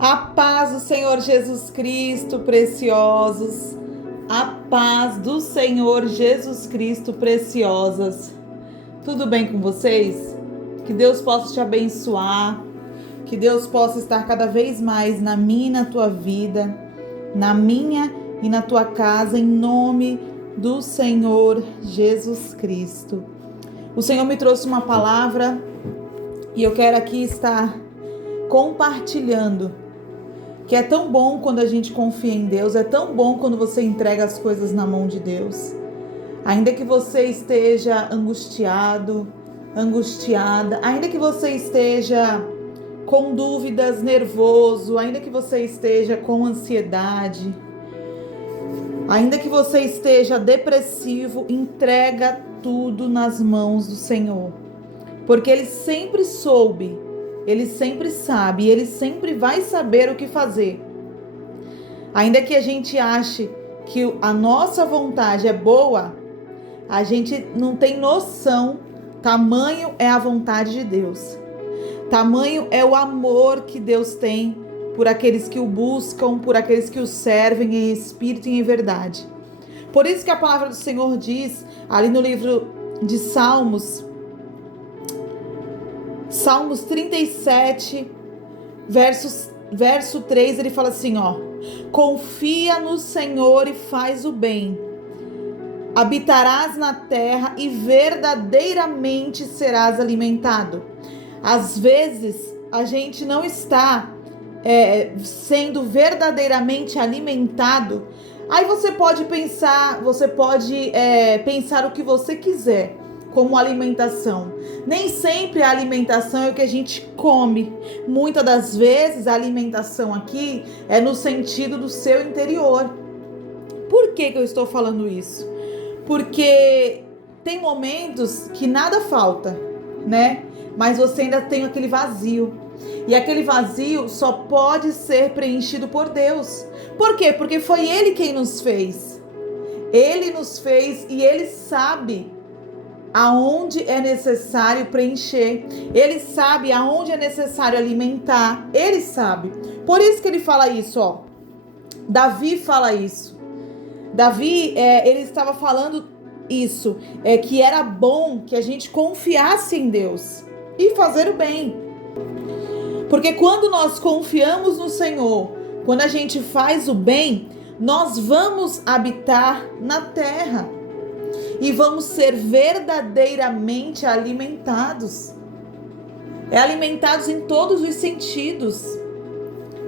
A paz do Senhor Jesus Cristo, preciosos. A paz do Senhor Jesus Cristo, preciosas. Tudo bem com vocês? Que Deus possa te abençoar. Que Deus possa estar cada vez mais na minha e na tua vida, na minha e na tua casa, em nome do Senhor Jesus Cristo. O Senhor me trouxe uma palavra e eu quero aqui estar compartilhando. Que é tão bom quando a gente confia em Deus, é tão bom quando você entrega as coisas na mão de Deus. Ainda que você esteja angustiado, angustiada, ainda que você esteja com dúvidas, nervoso, ainda que você esteja com ansiedade, ainda que você esteja depressivo, entrega tudo nas mãos do Senhor. Porque Ele sempre soube, Ele sempre sabe, e Ele sempre vai saber o que fazer. Ainda que a gente ache que a nossa vontade é boa, a gente não tem noção, tamanho é a vontade de Deus. Tamanho é o amor que Deus tem por aqueles que o buscam, por aqueles que o servem em espírito e em verdade. Por isso que a palavra do Senhor diz, ali no livro de Salmos 37, verso 3, ele fala assim, confia no Senhor e faz o bem. Habitarás na terra e verdadeiramente serás alimentado. Às vezes, a gente não está sendo verdadeiramente alimentado. Aí você pode pensar o que você quiser como alimentação. Nem sempre a alimentação é o que a gente come. Muitas das vezes a alimentação aqui é no sentido do seu interior. Por que eu estou falando isso? Porque tem momentos que nada falta, né? Mas você ainda tem aquele vazio. E aquele vazio só pode ser preenchido por Deus. Por quê? Porque foi Ele quem nos fez. Ele nos fez e Ele sabe aonde é necessário preencher. Ele sabe aonde é necessário alimentar. Ele sabe. Por isso que ele fala isso, Davi fala isso. Davi, ele estava falando isso, que era bom que a gente confiasse em Deus e fazer o bem. Porque quando nós confiamos no Senhor, quando a gente faz o bem, nós vamos habitar na terra e vamos ser verdadeiramente alimentados. Alimentados em todos os sentidos.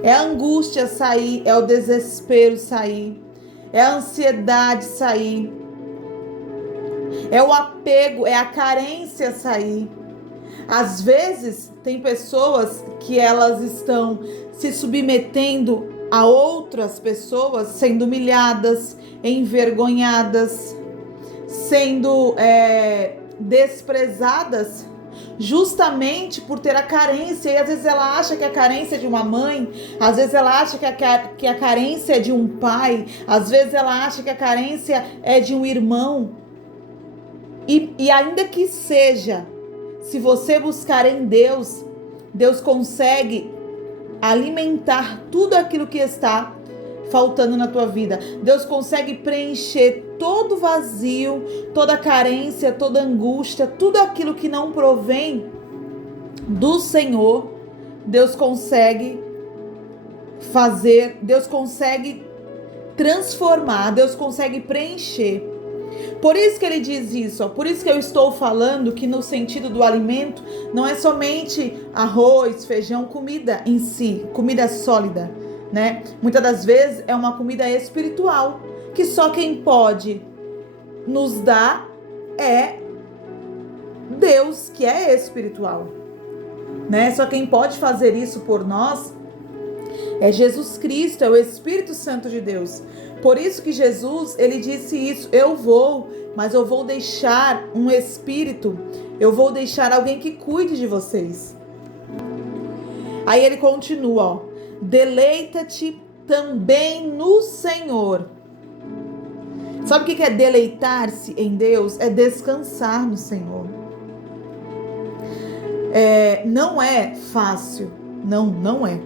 A angústia sair, o desespero sair, a ansiedade sair, o apego, a carência sair. Às vezes, tem pessoas que elas estão se submetendo a outras pessoas, sendo humilhadas, envergonhadas, sendo desprezadas, justamente por ter a carência. E às vezes ela acha que a carência é de uma mãe, às vezes ela acha que a carência é de um pai, às vezes ela acha que a carência é de um irmão. E ainda que seja, se você buscar em Deus, Deus consegue alimentar tudo aquilo que está faltando na tua vida. Deus consegue preencher todo vazio, toda carência, toda angústia, tudo aquilo que não provém do Senhor. Deus consegue fazer, Deus consegue transformar, Deus consegue preencher. Por isso que ele diz isso, por isso que eu estou falando que no sentido do alimento não é somente arroz, feijão, comida em si, comida sólida, né? Muitas das vezes é uma comida espiritual, que só quem pode nos dar é Deus, que é espiritual, né? Só quem pode fazer isso por nós é Jesus Cristo, é o Espírito Santo de Deus. Por isso que Jesus, ele disse isso, mas eu vou deixar um Espírito, eu vou deixar alguém que cuide de vocês. Aí ele continua, deleita-te também no Senhor. Sabe o que é deleitar-se em Deus? É descansar no Senhor. Não é fácil, não é.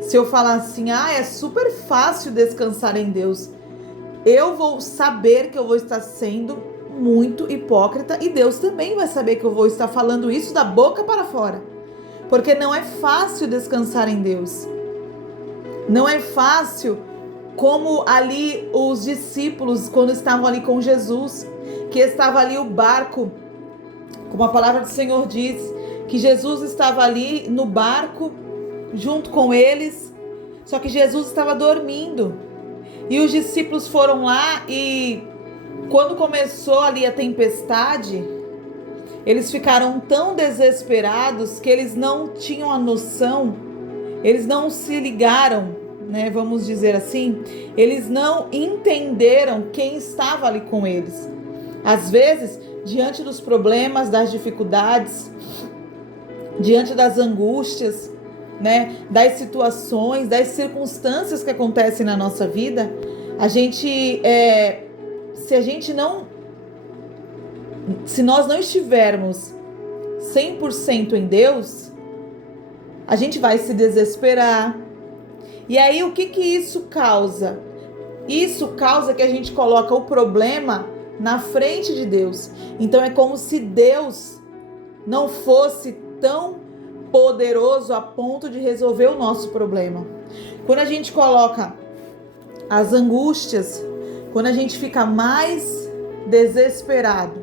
Se eu falar assim, é super fácil descansar em Deus, eu vou saber que eu vou estar sendo muito hipócrita e Deus também vai saber que eu vou estar falando isso da boca para fora. Porque não é fácil descansar em Deus. Não é fácil como ali os discípulos, quando estavam ali com Jesus, que estava ali o barco, como a palavra do Senhor diz, que Jesus estava ali no barco, junto com eles, só que Jesus estava dormindo. E os discípulos foram lá e quando começou ali a tempestade, eles ficaram tão desesperados que eles não tinham a noção, eles não se ligaram, né, vamos dizer assim, eles não entenderam quem estava ali com eles. Às vezes, diante dos problemas, das dificuldades, diante das angústias, né, das situações, das circunstâncias que acontecem na nossa vida, se nós não estivermos 100% em Deus, a gente vai se desesperar. E aí o que isso causa? Isso causa que a gente coloca o problema na frente de Deus. Então é como se Deus não fosse tão poderoso a ponto de resolver o nosso problema. Quando a gente coloca as angústias, quando a gente fica mais desesperado,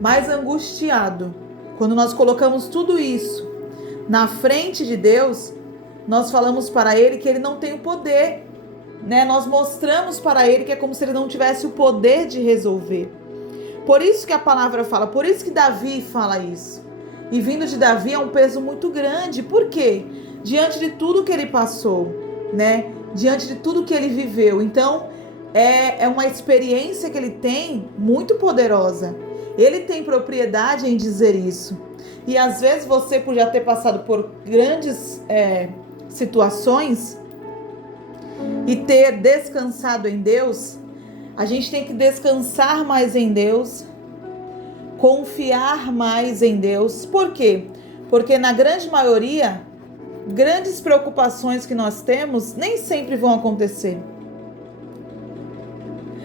mais angustiado, quando nós colocamos tudo isso na frente de Deus, nós falamos para Ele que Ele não tem o poder, né? Nós mostramos para Ele que é como se Ele não tivesse o poder de resolver. Por isso que a palavra fala, por isso que Davi fala isso. E vindo de Davi é um peso muito grande. Por quê? Diante de tudo que ele passou, né? Diante de tudo que ele viveu. Então, é uma experiência que ele tem muito poderosa. Ele tem propriedade em dizer isso. E às vezes você, por já ter passado por grandes situações e ter descansado em Deus, a gente tem que descansar mais em Deus, confiar mais em Deus. Por quê? Porque na grande maioria, grandes preocupações que nós temos nem sempre vão acontecer.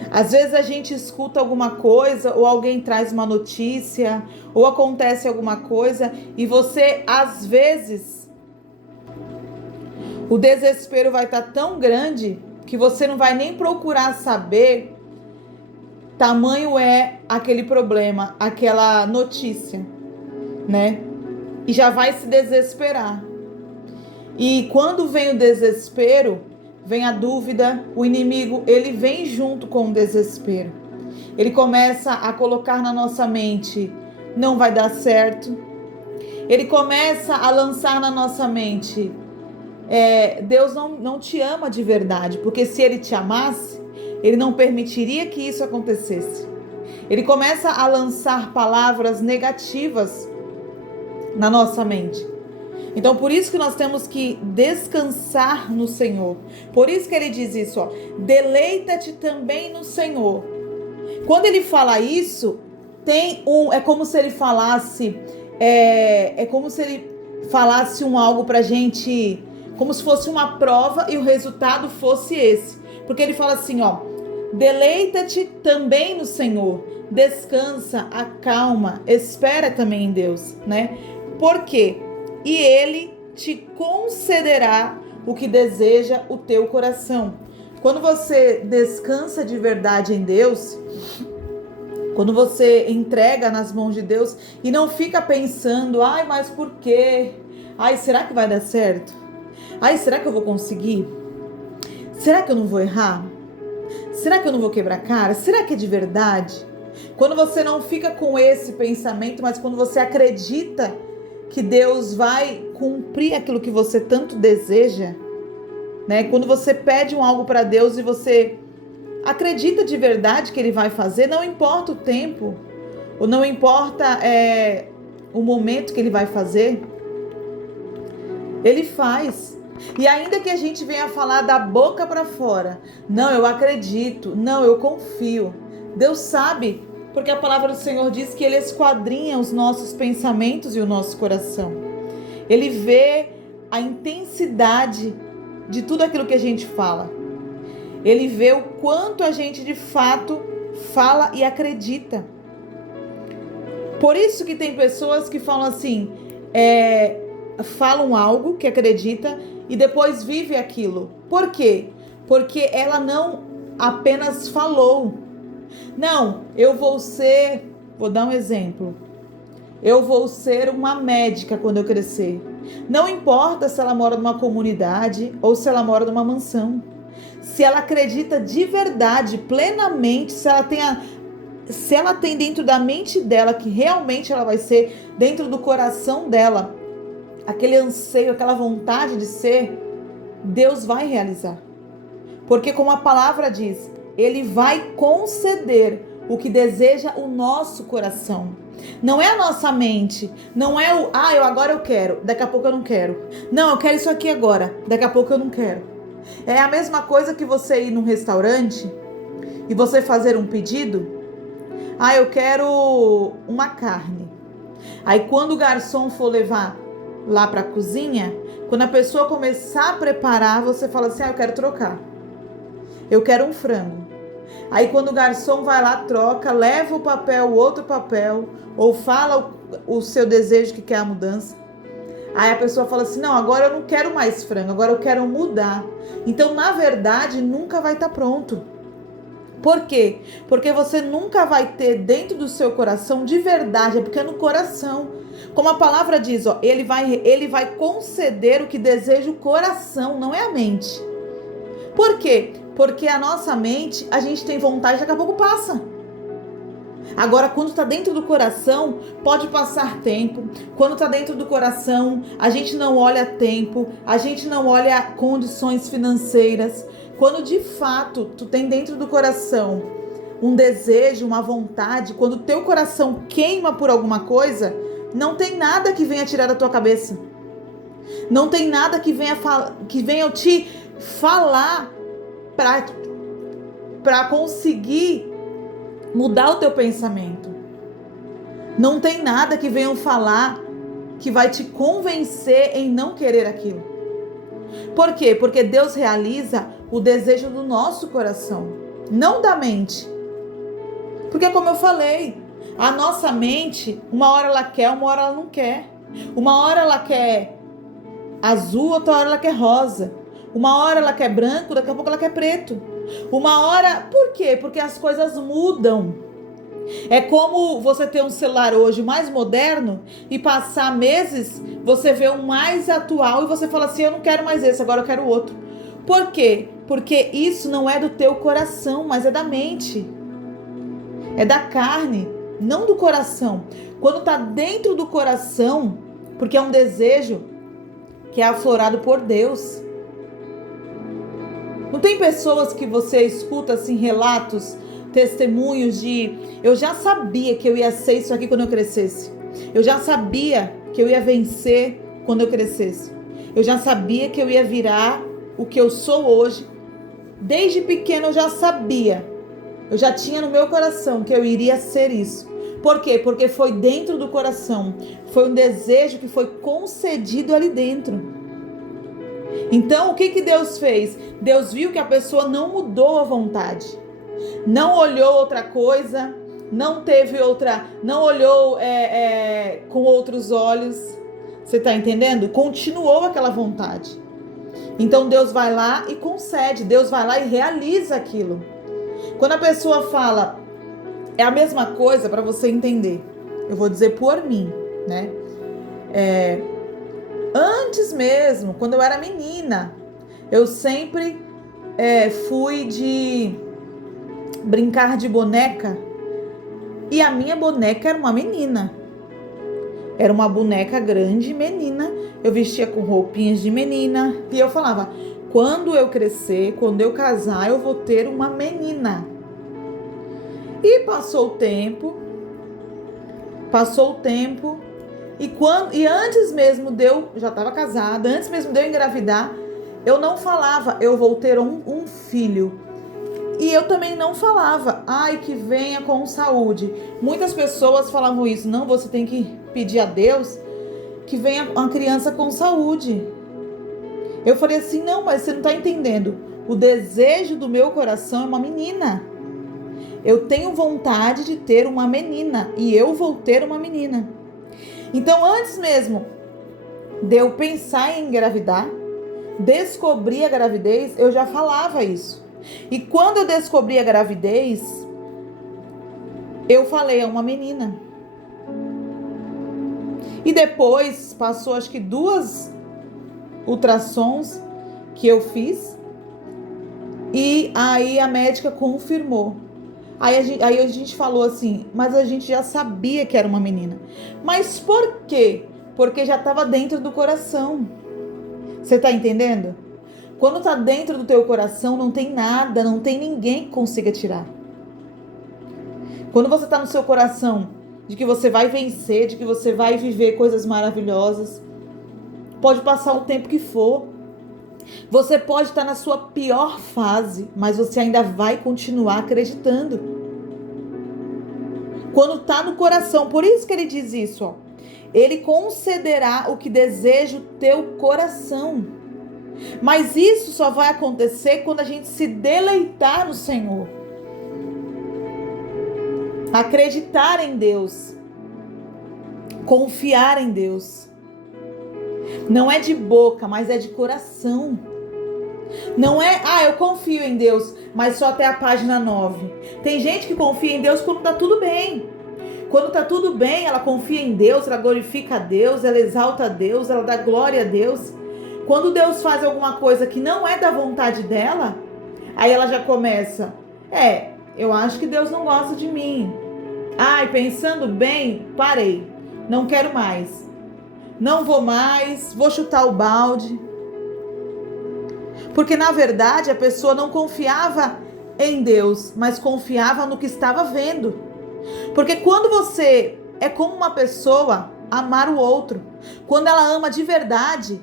Às vezes a gente escuta alguma coisa, ou alguém traz uma notícia, ou acontece alguma coisa, e você, às vezes, o desespero vai estar tão grande que você não vai nem procurar saber tamanho é aquele problema, aquela notícia, né? E já vai se desesperar. E quando vem o desespero, vem a dúvida, o inimigo, ele vem junto com o desespero. Ele começa a colocar na nossa mente, não vai dar certo. Ele começa a lançar na nossa mente, Deus não te ama de verdade, porque se Ele te amasse, Ele não permitiria que isso acontecesse. Ele começa a lançar palavras negativas na nossa mente. Então, por isso que nós temos que descansar no Senhor. Por isso que Ele diz isso, deleita-te também no Senhor. Quando Ele fala isso, é como se Ele falasse, algo pra gente, como se fosse uma prova e o resultado fosse esse. Porque Ele fala assim, deleita-te também no Senhor, descansa, acalma, espera também em Deus, né? Por quê? E Ele te concederá o que deseja o teu coração. Quando você descansa de verdade em Deus, quando você entrega nas mãos de Deus e não fica pensando, mas por quê? Será que vai dar certo? Será que eu vou conseguir? Será que eu não vou errar? Será que eu não vou quebrar a cara? Será que é de verdade? Quando você não fica com esse pensamento, mas quando você acredita que Deus vai cumprir aquilo que você tanto deseja, né? Quando você pede algo para Deus e você acredita de verdade que Ele vai fazer, não importa o tempo, ou não importa o momento que Ele vai fazer, Ele faz. E ainda que a gente venha falar da boca para fora, não, eu acredito, não, eu confio, Deus sabe, porque a palavra do Senhor diz que Ele esquadrinha os nossos pensamentos e o nosso coração. Ele vê a intensidade de tudo aquilo que a gente fala. Ele vê o quanto a gente de fato fala e acredita. Por isso que tem pessoas que falam assim, falam algo que acredita e depois vive aquilo. Por quê? Porque ela não apenas falou. Não, vou dar um exemplo. Eu vou ser uma médica quando eu crescer. Não importa se ela mora numa comunidade ou se ela mora numa mansão. Se ela acredita de verdade, plenamente, se ela tem dentro da mente dela que realmente ela vai ser, dentro do coração dela, aquele anseio, aquela vontade de ser, Deus vai realizar. Porque como a palavra diz, Ele vai conceder o que deseja o nosso coração. Não é a nossa mente, não é agora eu quero, daqui a pouco eu não quero. Não, eu quero isso aqui agora, daqui a pouco eu não quero. É a mesma coisa que você ir num restaurante e você fazer um pedido. Eu quero uma carne. Aí quando o garçom for levar lá para a cozinha, quando a pessoa começar a preparar, você fala assim, eu quero trocar. Eu quero um frango. Aí quando o garçom vai lá, troca, leva o outro papel, ou fala o seu desejo que quer a mudança. Aí a pessoa fala assim, não, agora eu não quero mais frango, agora eu quero mudar. Então, na verdade, nunca vai estar pronto. Por quê? Porque você nunca vai ter dentro do seu coração de verdade, é porque é no coração. Como a palavra diz, ele vai conceder o que deseja o coração, não é a mente. Por quê? Porque a nossa mente, a gente tem vontade, daqui a pouco passa. Agora, quando está dentro do coração, pode passar tempo. Quando está dentro do coração, a gente não olha tempo, a gente não olha condições financeiras. Quando de fato tu tem dentro do coração um desejo, uma vontade, quando o teu coração queima por alguma coisa, não tem nada que venha tirar da tua cabeça. Não tem nada que venha te falar para conseguir mudar o teu pensamento. Não tem nada que venham falar que vai te convencer em não querer aquilo. Por quê? Porque Deus realiza o desejo do nosso coração, não da mente. Porque como eu falei, a nossa mente, uma hora ela quer, uma hora ela não quer. Uma hora ela quer azul, outra hora ela quer rosa. Uma hora ela quer branco, daqui a pouco ela quer preto. Uma hora... Por quê? Porque as coisas mudam. É como você ter um celular hoje mais moderno e passar meses, você vê um mais atual e você fala assim, eu não quero mais esse, agora eu quero outro. Por quê? Porque isso não é do teu coração, mas é da mente. É da carne, não do coração. Quando está dentro do coração, porque é um desejo que é aflorado por Deus. Não tem pessoas que você escuta assim, relatos, testemunhos de... Eu já sabia que eu ia ser isso aqui quando eu crescesse. Eu já sabia que eu ia vencer quando eu crescesse. Eu já sabia que eu ia virar o que eu sou hoje. Desde pequeno eu já sabia. Eu já tinha no meu coração que eu iria ser isso. Por quê? Porque foi dentro do coração. Foi um desejo que foi concedido ali dentro. Então, o que Deus fez? Deus viu que a pessoa não mudou a vontade. Não olhou outra coisa. Não olhou com outros olhos. Você está entendendo? Continuou aquela vontade. Então, Deus vai lá e concede. Deus vai lá e realiza aquilo. Quando a pessoa fala... É a mesma coisa para você entender. Eu vou dizer por mim, né? Antes mesmo, quando eu era menina, eu sempre fui de brincar de boneca. E a minha boneca era uma menina. Era uma boneca grande, menina. Eu vestia com roupinhas de menina. E eu falava, quando eu crescer, quando eu casar, eu vou ter uma menina. E passou o tempo. E antes mesmo de eu... Já estava casada. Antes mesmo de eu engravidar, eu não falava, eu vou ter um filho. E eu também não falava, que venha com saúde. Muitas pessoas falavam isso. Não, você tem que pedir a Deus que venha uma criança com saúde. Eu falei assim, não, mas você não está entendendo. O desejo do meu coração é uma menina. Eu tenho vontade de ter uma menina e eu vou ter uma menina. Então, antes mesmo de eu pensar em engravidar, descobrir a gravidez, eu já falava isso. E quando eu descobri a gravidez, eu falei, é uma menina. E depois, passou acho que 2 ultrassons que eu fiz, e aí a médica confirmou. Aí a gente falou assim, mas a gente já sabia que era uma menina. Mas por quê? Porque já estava dentro do coração. Você tá entendendo? Quando tá dentro do teu coração, não tem nada, não tem ninguém que consiga tirar. Quando você tá no seu coração, de que você vai vencer, de que você vai viver coisas maravilhosas, pode passar o tempo que for. Você pode estar na sua pior fase, mas você ainda vai continuar acreditando. Quando tá no coração, por isso que ele diz isso, ó. Ele concederá o que deseja o teu coração. Mas isso só vai acontecer quando a gente se deleitar no Senhor. Acreditar em Deus. Confiar em Deus. Não é de boca, mas é de coração. Não é, eu confio em Deus, mas só até a página 9. Tem gente que confia em Deus quando tá tudo bem. Quando tá tudo bem, ela confia em Deus, ela glorifica a Deus, ela exalta a Deus, ela dá glória a Deus. Quando Deus faz alguma coisa que não é da vontade dela, aí ela já começa, eu acho que Deus não gosta de mim. Pensando bem, parei, não quero mais. Não vou mais, vou chutar o balde. Porque na verdade a pessoa não confiava em Deus, mas confiava no que estava vendo. Porque quando você é como uma pessoa amar o outro, quando ela ama de verdade,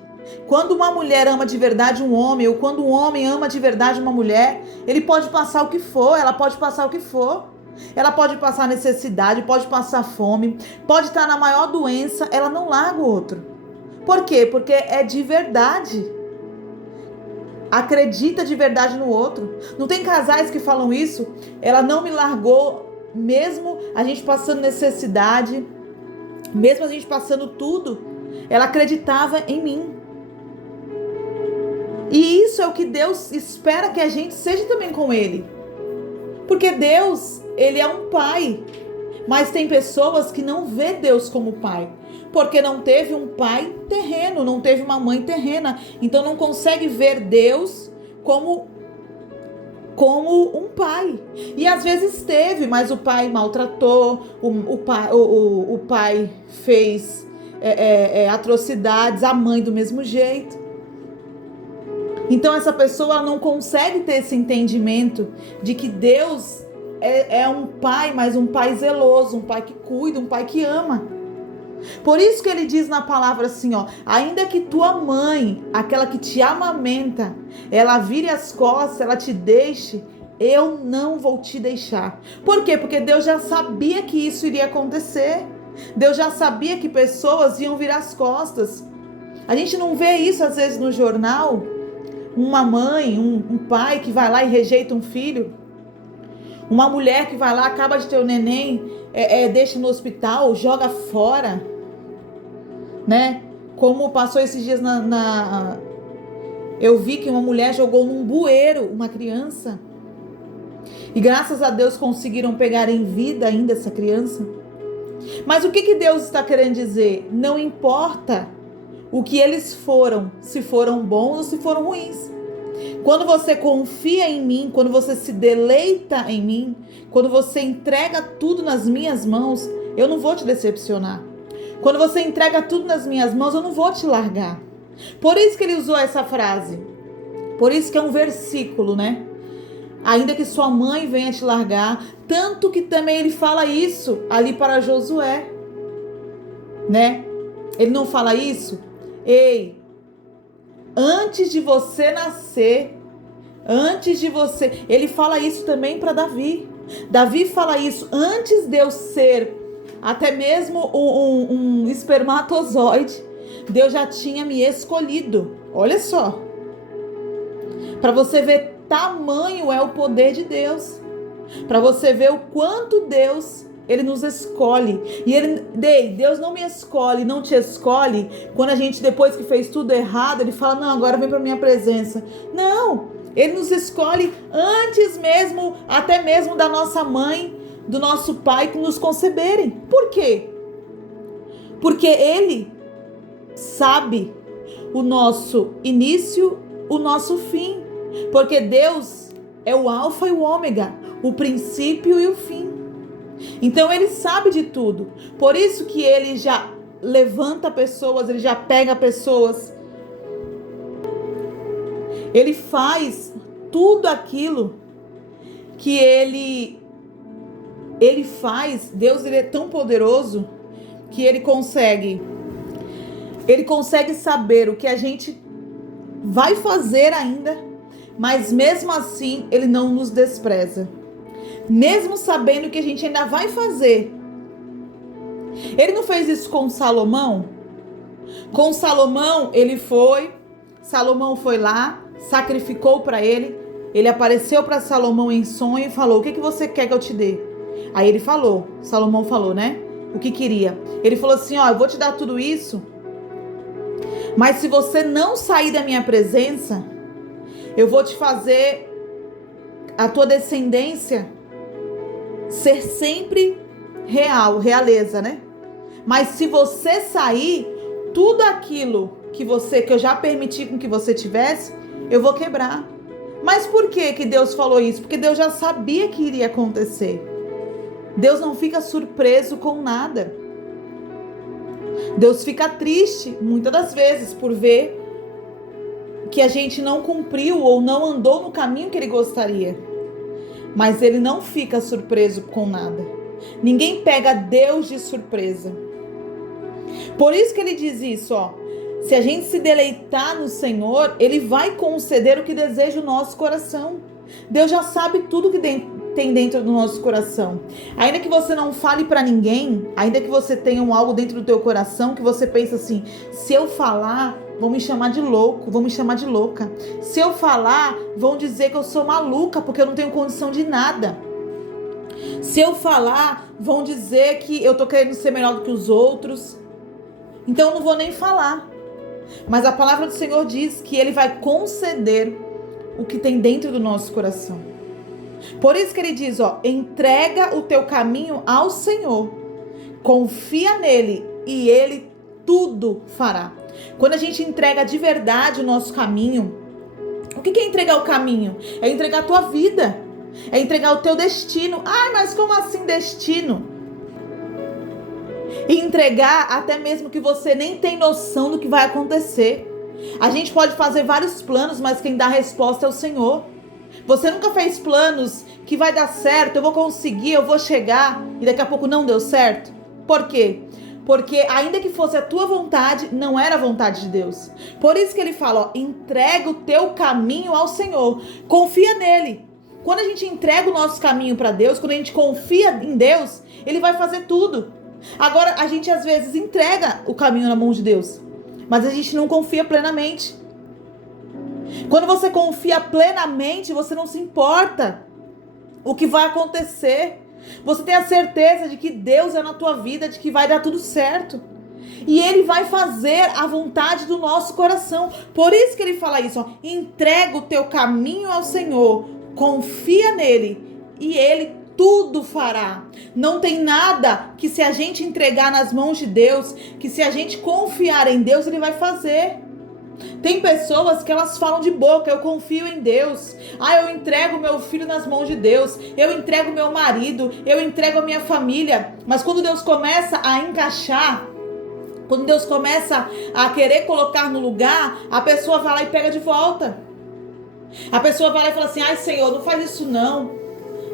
quando uma mulher ama de verdade um homem, ou quando um homem ama de verdade uma mulher, ele pode passar o que for, ela pode passar o que for. Ela pode passar necessidade, pode passar fome, pode estar na maior doença, ela não larga o outro. Por quê? Porque é de verdade. Acredita de verdade no outro. Não tem casais que falam isso? Ela não me largou, mesmo a gente passando necessidade, mesmo a gente passando tudo, ela acreditava em mim. E isso é o que Deus espera que a gente seja também com Ele. Porque Deus, Ele é um pai. Mas tem pessoas que não vê Deus como pai. Porque não teve um pai terreno, não teve uma mãe terrena. Então não consegue ver Deus como um pai. E às vezes teve, mas o pai maltratou, o pai fez atrocidades, a mãe do mesmo jeito. Então essa pessoa não consegue ter esse entendimento de que Deus é um pai, mas um pai zeloso, um pai que cuida, um pai que ama. Por isso que ele diz na palavra assim, ainda que tua mãe, aquela que te amamenta, ela vire as costas, ela te deixe, eu não vou te deixar. Por quê? Porque Deus já sabia que isso iria acontecer. Deus já sabia que pessoas iam virar as costas. A gente não vê isso às vezes no jornal, uma mãe, um pai que vai lá e rejeita um filho. Uma mulher que vai lá, acaba de ter o neném, deixa no hospital, joga fora, né? Como passou esses dias eu vi que uma mulher jogou num bueiro uma criança. E graças a Deus conseguiram pegar em vida ainda essa criança. Mas o que Deus está querendo dizer? Não importa o que eles foram, se foram bons ou se foram ruins. Quando você confia em mim, quando você se deleita em mim, quando você entrega tudo nas minhas mãos, eu não vou te decepcionar. Quando você entrega tudo nas minhas mãos, eu não vou te largar. Por isso que ele usou essa frase. Por isso que é um versículo, né? Ainda que sua mãe venha te largar, tanto que também ele fala isso ali para Josué, né? Ele não fala isso? Ei, antes de você nascer, ele fala isso também para Davi. Davi fala isso antes de eu ser até mesmo um espermatozoide. Deus já tinha me escolhido. Olha só, Para você ver tamanho é o poder de Deus. Para você ver o quanto Deus, Ele nos escolhe. E Deus não me escolhe, não te escolhe quando a gente, depois que fez tudo errado, Ele fala, não, agora vem para minha presença. Não, Ele nos escolhe antes mesmo, até mesmo da nossa mãe, do nosso pai, que nos conceberem. Por quê? Porque Ele sabe o nosso início, o nosso fim. Porque Deus é o alfa e o ômega, o princípio e o fim. Então Ele sabe de tudo. Por isso que Ele já levanta pessoas, Ele já pega pessoas. Ele faz tudo aquilo que Ele faz. Deus, Ele é tão poderoso que Ele consegue saber o que a gente vai fazer ainda, mas mesmo assim Ele não nos despreza. Mesmo sabendo que a gente ainda vai fazer. Ele não fez isso com Salomão? Com Salomão, Salomão foi lá, sacrificou para ele. Ele apareceu para Salomão em sonho e falou, o que você quer que eu te dê? Aí ele falou, Salomão falou, né? O que queria. Ele falou assim, ó, eu vou te dar tudo isso, mas se você não sair da minha presença, eu vou te fazer a tua descendência ser sempre realeza, né? Mas se você sair, tudo aquilo que eu já permiti com que você tivesse, eu vou quebrar. Mas por que Deus falou isso? Porque Deus já sabia que iria acontecer. Deus não fica surpreso com nada. Deus fica triste, muitas das vezes, por ver que a gente não cumpriu ou não andou no caminho que Ele gostaria. Mas Ele não fica surpreso com nada. Ninguém pega Deus de surpresa. Por isso que Ele diz isso, ó. Se a gente se deleitar no Senhor, Ele vai conceder o que deseja o nosso coração. Deus já sabe tudo que tem dentro do nosso coração. Ainda que você não fale para ninguém, ainda que você tenha algo dentro do teu coração que você pensa assim, se eu falar, vão me chamar de louco, vão me chamar de louca. Se eu falar, vão dizer que eu sou maluca porque eu não tenho condição de nada. Se eu falar, vão dizer que eu tô querendo ser melhor do que os outros. Então eu não vou nem falar. Mas a palavra do Senhor diz que Ele vai conceder o que tem dentro do nosso coração. Por isso que Ele diz, ó, entrega o teu caminho ao Senhor, confia nele e Ele tudo fará. Quando a gente entrega de verdade o nosso caminho, o que é entregar o caminho? É entregar a tua vida, é entregar o teu destino. Ai, mas como assim destino? E entregar até mesmo que você nem tem noção do que vai acontecer. A gente pode fazer vários planos, mas quem dá a resposta é o Senhor. Você nunca fez planos que vai dar certo, eu vou conseguir, eu vou chegar, e daqui a pouco não deu certo? Por quê? Porque ainda que fosse a tua vontade, não era a vontade de Deus. Por isso que Ele fala, ó, entrega o teu caminho ao Senhor, confia nele. Quando a gente entrega o nosso caminho para Deus, quando a gente confia em Deus, Ele vai fazer tudo. Agora, a gente às vezes entrega o caminho na mão de Deus, mas a gente não confia plenamente. Quando você confia plenamente, você não se importa o que vai acontecer. Você tem a certeza de que Deus é na tua vida, de que vai dar tudo certo. E Ele vai fazer a vontade do nosso coração. Por isso que Ele fala isso, ó, entrega o teu caminho ao Senhor, confia nele e Ele tudo fará. Não tem nada que, se a gente entregar nas mãos de Deus, que se a gente confiar em Deus, Ele vai fazer. Tem pessoas que elas falam de boca, eu confio em Deus. Eu entrego meu filho nas mãos de Deus. Eu entrego meu marido, eu entrego a minha família. Mas quando Deus começa a encaixar, quando Deus começa a querer colocar no lugar, a pessoa vai lá e pega de volta. A pessoa vai lá e fala assim, ai Senhor, não faz isso não.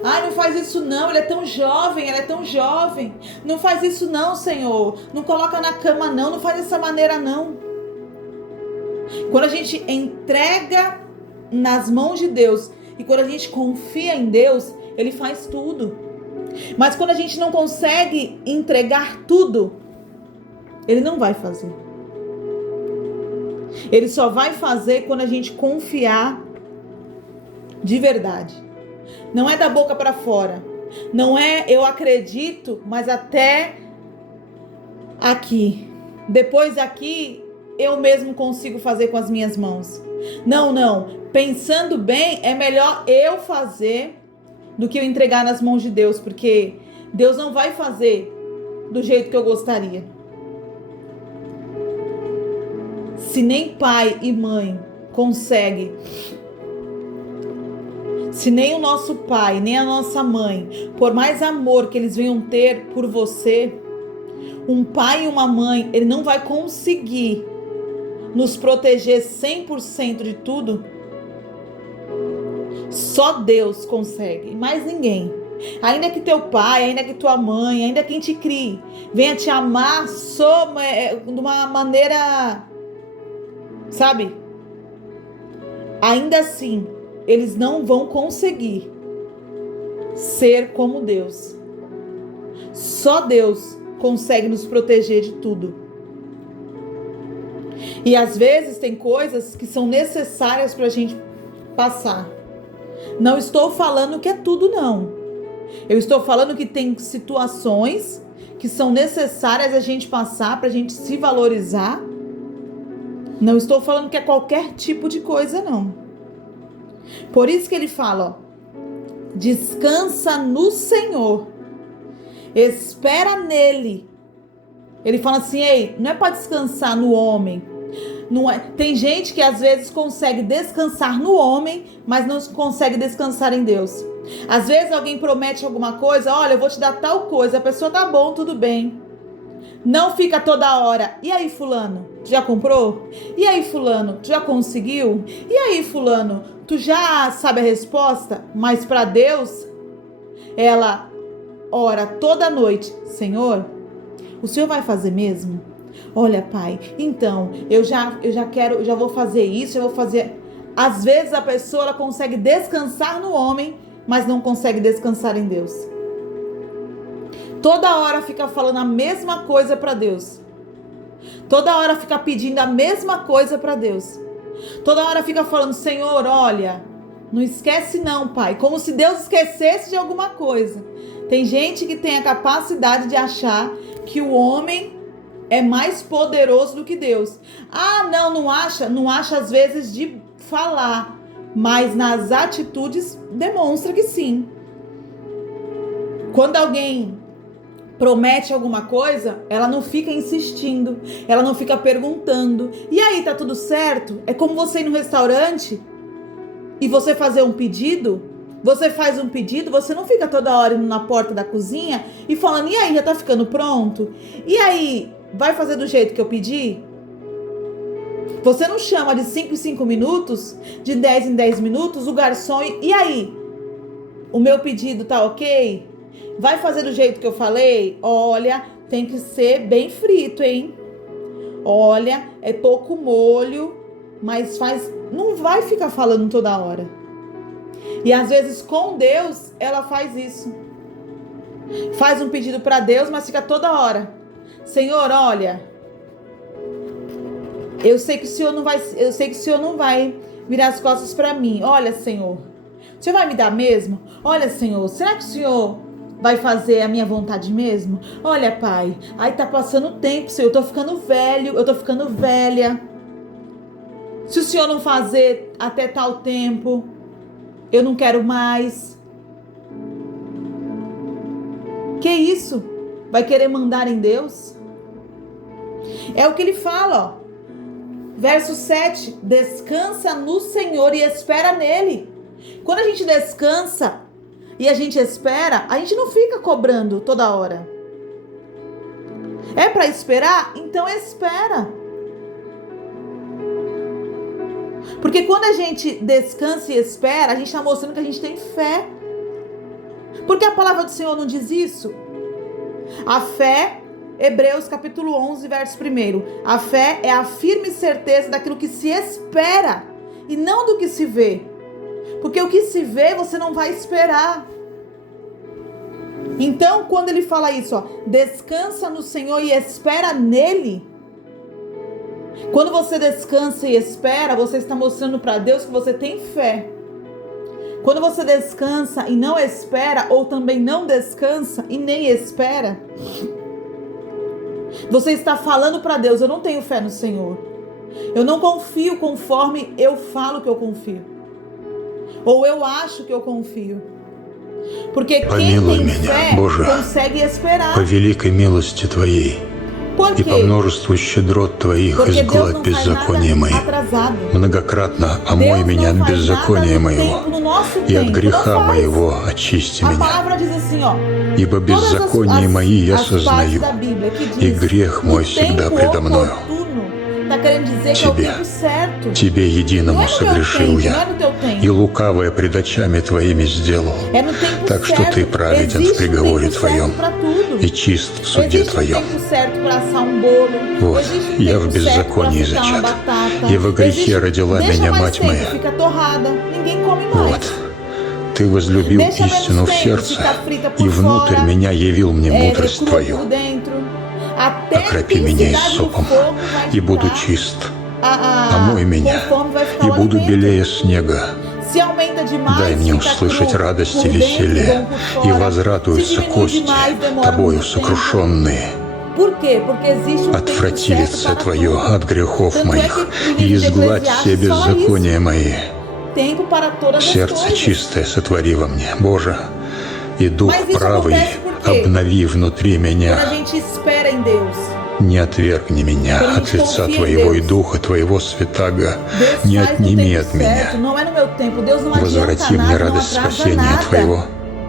Ai, não faz isso não, ele é tão jovem, ela é tão jovem. Não faz isso não, Senhor. Não coloca na cama não, não faz dessa maneira não. Quando a gente entrega nas mãos de Deus e quando a gente confia em Deus, Ele faz tudo. Mas quando a gente não consegue entregar tudo, Ele não vai fazer. Ele só vai fazer quando a gente confiar De verdade. Não é da boca para fora. Não é eu acredito, mas até aqui. Depois aqui, eu mesmo consigo fazer com as minhas mãos. Não. Pensando bem, é melhor eu fazer do que eu entregar nas mãos de Deus, porque Deus não vai fazer do jeito que eu gostaria. Se nem pai e mãe conseguem, se nem o nosso pai, nem a nossa mãe, por mais amor que eles venham ter por você, um pai e uma mãe, ele não vai conseguir nos proteger 100% de tudo. Só Deus consegue, mais ninguém. Ainda que teu pai, ainda que tua mãe, ainda quem te crie, venha te amar de uma maneira, sabe? Ainda assim, eles não vão conseguir ser como Deus. Só Deus consegue nos proteger de tudo. E às vezes tem coisas que são necessárias para a gente passar. Não estou falando que é tudo, não. Eu estou falando que tem situações que são necessárias a gente passar para a gente se valorizar. Não estou falando que é qualquer tipo de coisa, não. Por isso que ele fala, ó, descansa no Senhor, espera nele. Ele fala assim, ei, não é para descansar no homem. Não é. Tem gente que às vezes consegue descansar no homem, mas não consegue descansar em Deus. Às vezes alguém promete alguma coisa, olha, eu vou te dar tal coisa, a pessoa tá bom, tudo bem. Não fica toda hora, e aí fulano, tu já comprou? E aí fulano, tu já conseguiu? E aí fulano, tu já sabe a resposta? Mas para Deus, ela ora toda noite, Senhor, o Senhor vai fazer mesmo? Olha, pai, então, eu já quero, eu já vou fazer isso, eu vou fazer. Às vezes a pessoa ela consegue descansar no homem, mas não consegue descansar em Deus. Toda hora fica falando a mesma coisa para Deus. Toda hora fica pedindo a mesma coisa para Deus. Toda hora fica falando, Senhor, olha, não esquece não, pai. Como se Deus esquecesse de alguma coisa. Tem gente que tem a capacidade de achar que o homem é mais poderoso do que Deus. Ah, não acha? Não acha às vezes de falar, mas nas atitudes demonstra que sim. Quando alguém promete alguma coisa, ela não fica insistindo, ela não fica perguntando, e aí, tá tudo certo? É como você ir no restaurante e você fazer um pedido, você faz um pedido, você não fica toda hora indo na porta da cozinha e falando, e aí, já tá ficando pronto? E aí, vai fazer do jeito que eu pedi? Você não chama de 5 em 5 minutos, de 10 em 10 minutos, o garçom, e aí? O meu pedido tá ok? Vai fazer do jeito que eu falei? Olha, tem que ser bem frito, hein? Olha, é pouco molho, mas não vai ficar falando toda hora. E às vezes com Deus, ela faz isso. Faz um pedido para Deus, mas fica toda hora. Senhor, olha, eu sei que o Senhor não vai virar as costas para mim. Olha, Senhor, o Senhor vai me dar mesmo? Olha, Senhor, será que o Senhor vai fazer a minha vontade mesmo? Olha, pai, aí tá passando o tempo, Senhor, eu tô ficando velho, eu tô ficando velha. Se o Senhor não fazer até tal tempo, eu não quero mais. Que isso? Vai querer mandar em Deus? É o que ele fala, ó. Verso 7, descansa no Senhor e espera nele. Quando a gente descansa e a gente espera, a gente não fica cobrando toda hora. É para esperar? Então espera. Porque quando a gente descansa e espera, a gente está mostrando que a gente tem fé. Porque a palavra do Senhor não diz isso? A fé, Hebreus capítulo 11, verso 1. A fé é a firme certeza daquilo que se espera e não do que se vê. Porque o que se vê, você não vai esperar. Então, quando ele fala isso, ó, descansa no Senhor e espera nele. Quando você descansa e espera, você está mostrando para Deus que você tem fé. Quando você descansa e não espera, ou também não descansa e nem espera, você está falando para Deus: eu não tenho fé no Senhor. Eu não confio conforme eu falo que eu confio. Ou eu acho que eu confio. Porque quem tem fé consegue esperar. По великой милости Твоей и по множеству щедрот Твоих изгладь беззакония мои. Многократно омой меня от беззакония моего, и от греха моего очисти меня. Ибо беззаконие мои я сознаю, и грех мой всегда предо мною. Тебе единому согрешил я, и лукавое пред очами Твоими сделал, так что Ты праведен в приговоре Твоем и чист в суде Твоем. Вот, я в беззаконии зачат, и во грехе родила меня мать моя. Вот, Ты возлюбил истину в сердце, и внутрь меня явил мне мудрость Твою. Окропи меня иссопом, и буду чист. Омой меня, и буду белее снега. Дай мне услышать радость и веселье, и возрадуются кости, Тобою сокрушенные. Отврати лице Твое от грехов моих, и изгладь все беззакония мои. Сердце чистое сотвори во мне, Боже, и дух правый обнови внутри меня. Не отвергни меня от лица Твоего и Духа Твоего Святаго, не отними от меня. Возврати мне радость спасения Твоего,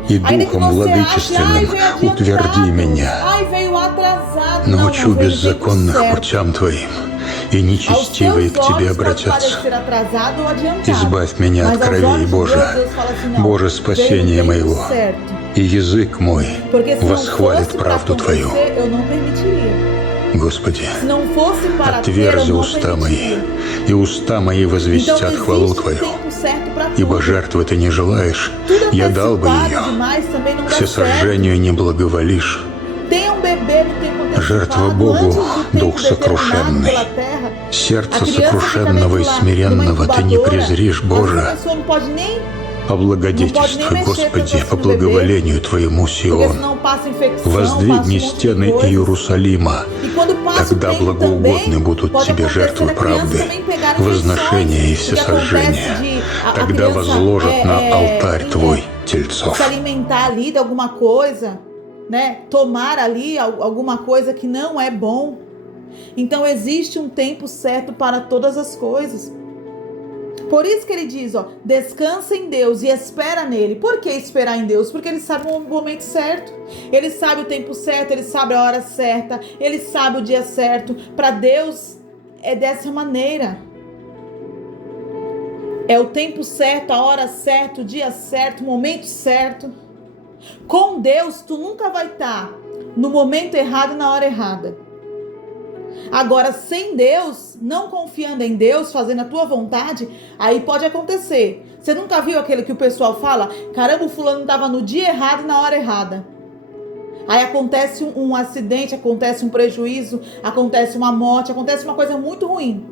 и Духом Владычественным утверди меня. Научу беззаконных путям Твоим, и нечестивые к Тебе обратятся. Избавь меня от кровей, Боже, Боже, спасение моего, и язык мой восхвалит правду Твою. Господи, отверзи уста мои, и уста мои возвестят хвалу Твою. Ибо жертвы Ты не желаешь, я дал бы ее, всесожжению не благоволишь. Жертва Богу — дух сокрушенный. Сердце сокрушенного и смиренного Ты не презришь, Боже. Облагодетельствуй, Господи, по благоволению Твоему Сион. Воздвигни стены Иерусалима, тогда благоугодны будут Тебе жертвы правды, возношения и всесожжения. Тогда возложат на алтарь Твой тельцов. Tomar ali alguma coisa que não é bom. Então existe um tempo certo para todas as coisas. Por isso que ele diz, descansa em Deus e espera nele. Por que esperar em Deus? Porque ele sabe o momento certo. Ele sabe o tempo certo, ele sabe a hora certa, ele sabe o dia certo. Para Deus é dessa maneira. É o tempo certo, a hora certa, o dia certo, o momento certo. Com Deus, tu nunca vai estar no momento errado e na hora errada. Agora, sem Deus, não confiando em Deus, fazendo a tua vontade, aí pode acontecer. Você nunca viu aquele que o pessoal fala: caramba, o fulano estava no dia errado e na hora errada. Aí acontece um acidente, acontece um prejuízo, acontece uma morte, acontece uma coisa muito ruim.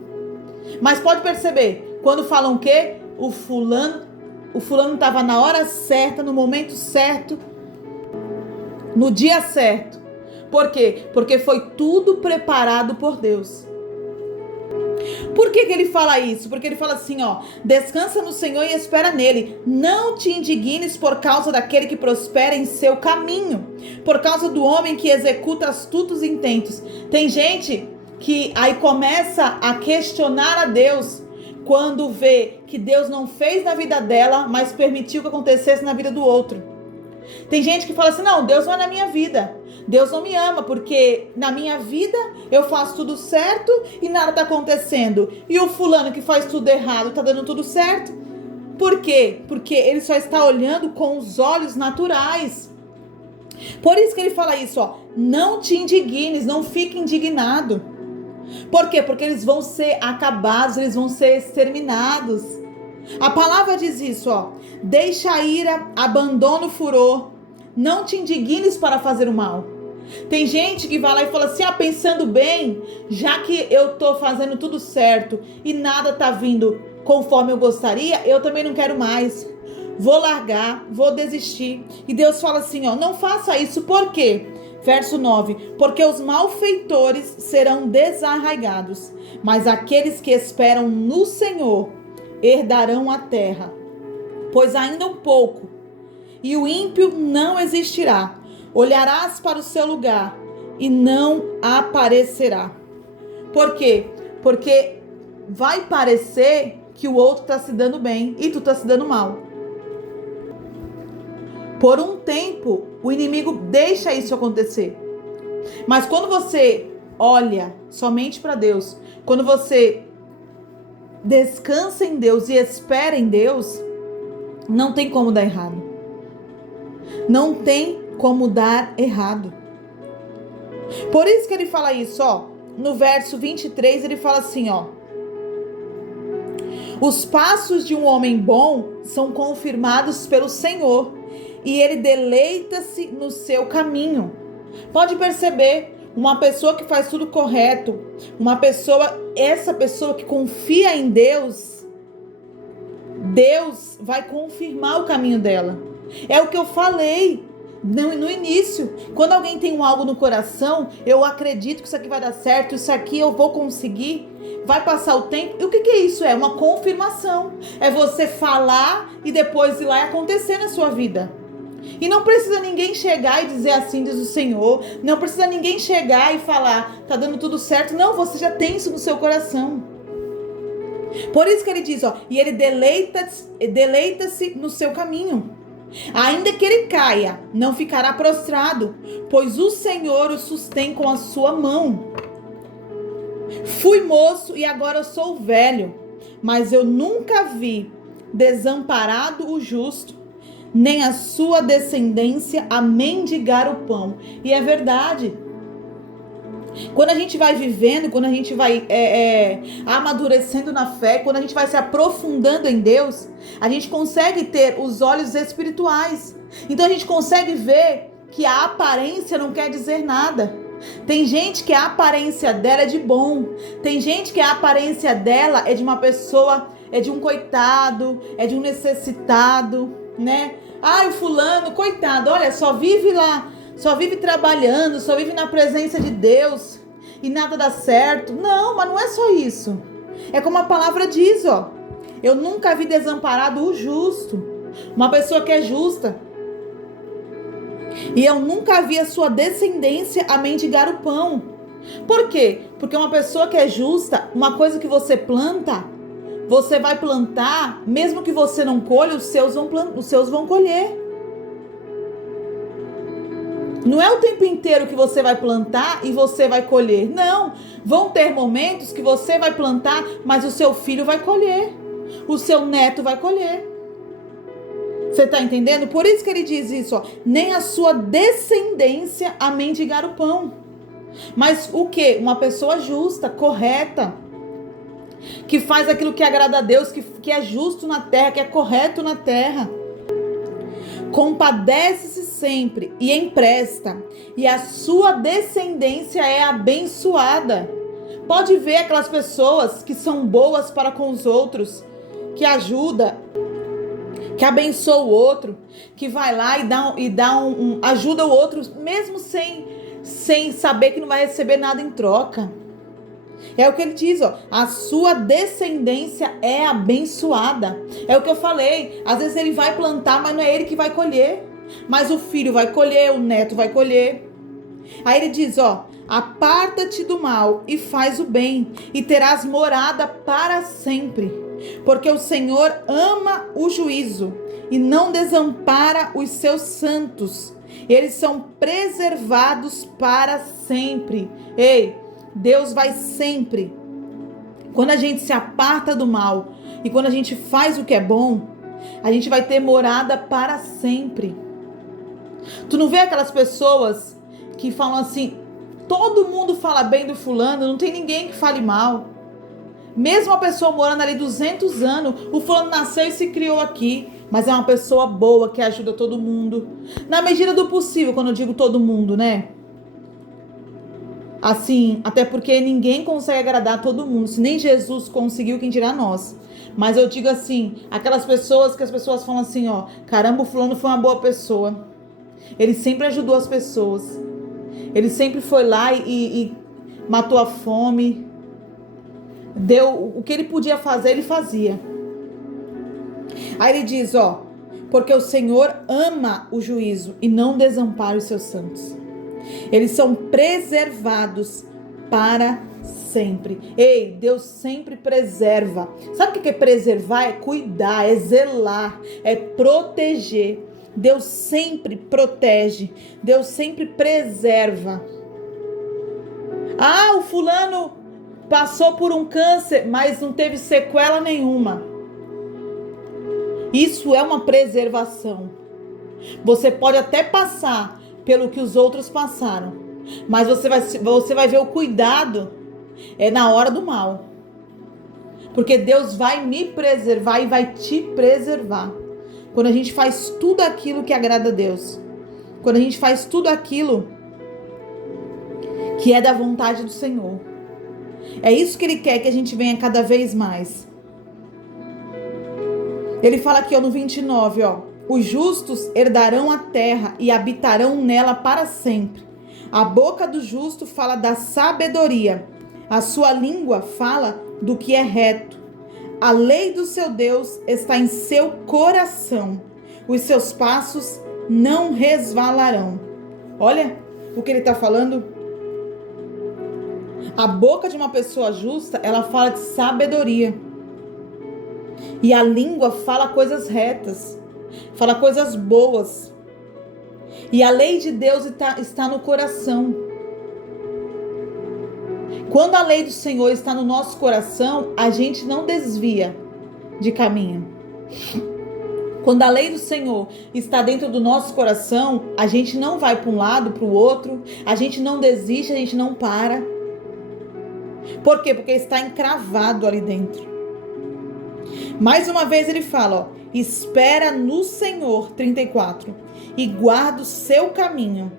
Mas pode perceber, quando falam que o fulano estava na hora certa, no momento certo, no dia certo. Por quê? Porque foi tudo preparado por Deus. Por que ele fala isso? Porque ele fala assim, descansa no Senhor e espera nele. Não te indignes por causa daquele que prospera em seu caminho, por causa do homem que executa astutos intentos. Tem gente que aí começa a questionar a Deus quando vê que Deus não fez na vida dela, mas permitiu que acontecesse na vida do outro. Tem gente que fala assim, não, Deus não é na minha vida. Deus não me ama, porque na minha vida eu faço tudo certo e nada está acontecendo. E o fulano que faz tudo errado está dando tudo certo. Por quê? Porque ele só está olhando com os olhos naturais. Por isso que ele fala isso, não te indignes, não fique indignado. Por quê? Porque eles vão ser acabados, eles vão ser exterminados. A palavra diz isso, deixa a ira, abandona o furor, não te indignes para fazer o mal. Tem gente que vai lá e fala assim, pensando bem, já que eu tô fazendo tudo certo e nada tá vindo conforme eu gostaria, eu também não quero mais. vou largar, vou desistir. E Deus fala assim, ó, não faça isso, por quê? Verso 9, porque os malfeitores serão desarraigados, mas aqueles que esperam no Senhor herdarão a terra. Pois ainda um pouco, e o ímpio não existirá. Olharás para o seu lugar e não aparecerá. Por quê? Porque vai parecer que o outro está se dando bem e tu está se dando mal. Por um tempo, o inimigo deixa isso acontecer. Mas quando você olha somente para Deus, quando você descansa em Deus e espera em Deus, não tem como dar errado. Não tem como dar errado. Por isso que ele fala isso, ó. No verso 23, ele fala assim, ó. Os passos de um homem bom são confirmados pelo Senhor, e ele deleita-se no seu caminho. Pode perceber, uma pessoa que faz tudo correto, essa pessoa que confia em Deus, Deus vai confirmar o caminho dela. É o que eu falei no início. Quando alguém tem algo no coração, eu acredito que isso aqui vai dar certo, isso aqui eu vou conseguir. Vai passar o tempo. E o que é isso? É uma confirmação. É você falar e depois ir lá e acontecer na sua vida. E não precisa ninguém chegar e dizer assim, diz o Senhor. Não precisa ninguém chegar e falar, tá dando tudo certo. Não, você já tem isso no seu coração. Por isso que ele diz, ó, e ele deleita-se no seu caminho. Ainda que ele caia, não ficará prostrado, pois o Senhor o sustém com a sua mão. Fui moço e agora eu sou velho, mas eu nunca vi desamparado o justo, nem a sua descendência a mendigar o pão. E é verdade. Quando a gente vai vivendo, quando a gente vai amadurecendo na fé, quando a gente vai se aprofundando em Deus, a gente consegue ter os olhos espirituais. Então a gente consegue ver que a aparência não quer dizer nada. Tem gente que a aparência dela é de bom. Tem gente que a aparência dela é de uma pessoa, é de um coitado, é de um necessitado, né? Ai, o fulano, coitado, olha, só vive lá, só vive trabalhando, só vive na presença de Deus e nada dá certo. Não, mas não é só isso. É como a palavra diz, ó. Eu nunca vi desamparado o justo, uma pessoa que é justa. E eu nunca vi a sua descendência a mendigar o pão. Por quê? Porque uma pessoa que é justa, uma coisa que você planta, você vai plantar, mesmo que você não colhe, os seus vão colher. Não é o tempo inteiro que você vai plantar e você vai colher. Não, vão ter momentos que você vai plantar, mas o seu filho vai colher. O seu neto vai colher. Você está entendendo? Por isso que ele diz isso, ó. Nem a sua descendência a mendigar o pão. Mas o quê? Uma pessoa justa, correta, que faz aquilo que agrada a Deus, que é justo na terra, que é correto na terra. Compadece-se sempre e empresta, e a sua descendência é abençoada. Pode ver aquelas pessoas que são boas para com os outros, que ajuda, que abençoa o outro, que vai lá e ajuda o outro, mesmo sem saber que não vai receber nada em troca. É o que ele diz, ó, a sua descendência é abençoada. É o que eu falei, às vezes ele vai plantar, mas não é ele que vai colher, mas o filho vai colher, o neto vai colher. Aí ele diz, ó, aparta-te do mal e faz o bem, e terás morada para sempre, porque o Senhor ama o juízo e não desampara os seus santos. Eles são preservados para sempre. Ei, Deus vai sempre. Quando a gente se aparta do mal e quando a gente faz o que é bom, a gente vai ter morada para sempre. Tu não vê aquelas pessoas que falam assim, todo mundo fala bem do fulano, não tem ninguém que fale mal. Mesmo a pessoa morando ali 200 anos, o fulano nasceu e se criou aqui, mas é uma pessoa boa que ajuda todo mundo. Na medida do possível, quando eu digo todo mundo, né? Assim, até porque ninguém consegue agradar todo mundo. Se nem Jesus conseguiu, quem dirá nós. Mas eu digo assim, aquelas pessoas que as pessoas falam assim, ó, caramba, o fulano foi uma boa pessoa. Ele sempre ajudou as pessoas. Ele sempre foi lá e matou a fome. Deu o que ele podia fazer, ele fazia. Aí ele diz, ó, porque o Senhor ama o juízo e não desampara os seus santos. Eles são preservados para sempre. Ei, Deus sempre preserva. Sabe o que é preservar? É cuidar, é zelar, é proteger. Deus sempre protege. Deus sempre preserva. Ah, o fulano passou por um câncer, mas não teve sequela nenhuma. Isso é uma preservação. Você pode até passar pelo que os outros passaram, mas você vai ver o cuidado na hora do mal. Porque Deus vai me preservar e vai te preservar. Quando a gente faz tudo aquilo que agrada a Deus. Quando a gente faz tudo aquilo que é da vontade do Senhor. É isso que Ele quer, que a gente venha cada vez mais. Ele fala aqui, ó, no 29, ó. Os justos herdarão a terra e habitarão nela para sempre. A boca do justo fala da sabedoria. A sua língua fala do que é reto. A lei do seu Deus está em seu coração. Os seus passos não resvalarão. Olha o que ele está falando. A boca de uma pessoa justa, ela fala de sabedoria. E a língua fala coisas retas. Fala coisas boas. E a lei de Deus está no coração. Quando a lei do Senhor está no nosso coração, a gente não desvia de caminho. Quando a lei do Senhor está dentro do nosso coração, a gente não vai para um lado, para o outro, a gente não desiste, a gente não para. Por quê? Porque está encravado ali dentro. Mais uma vez ele fala, ó, espera no Senhor, 34, e guarda o seu caminho,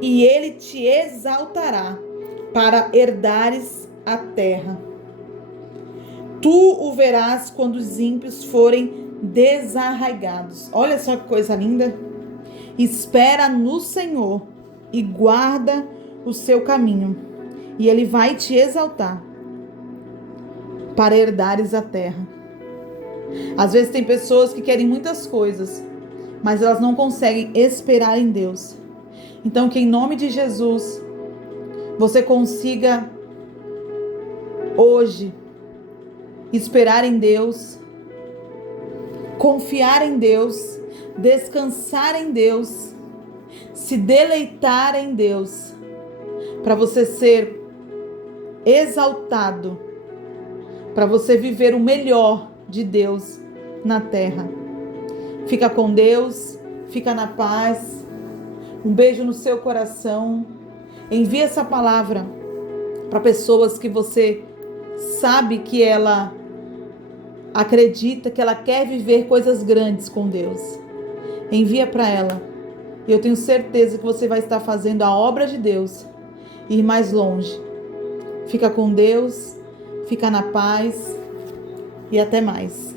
e ele te exaltará para herdares a terra. Tu o verás quando os ímpios forem desarraigados. Olha só que coisa linda. Espera no Senhor e guarda o seu caminho, e ele vai te exaltar para herdares a terra. Às vezes tem pessoas que querem muitas coisas, mas elas não conseguem esperar em Deus. Então que em nome de Jesus você consiga hoje esperar em Deus, confiar em Deus, descansar em Deus, se deleitar em Deus, para você ser exaltado, para você viver o melhor de Deus na terra. Fica com Deus, fica na paz. Um beijo no seu coração. Envie essa palavra para pessoas que você sabe que ela acredita, que ela quer viver coisas grandes com Deus. Envia para ela. Eu tenho certeza que você vai estar fazendo a obra de Deus ir mais longe. Fica com Deus, fica na paz e até mais.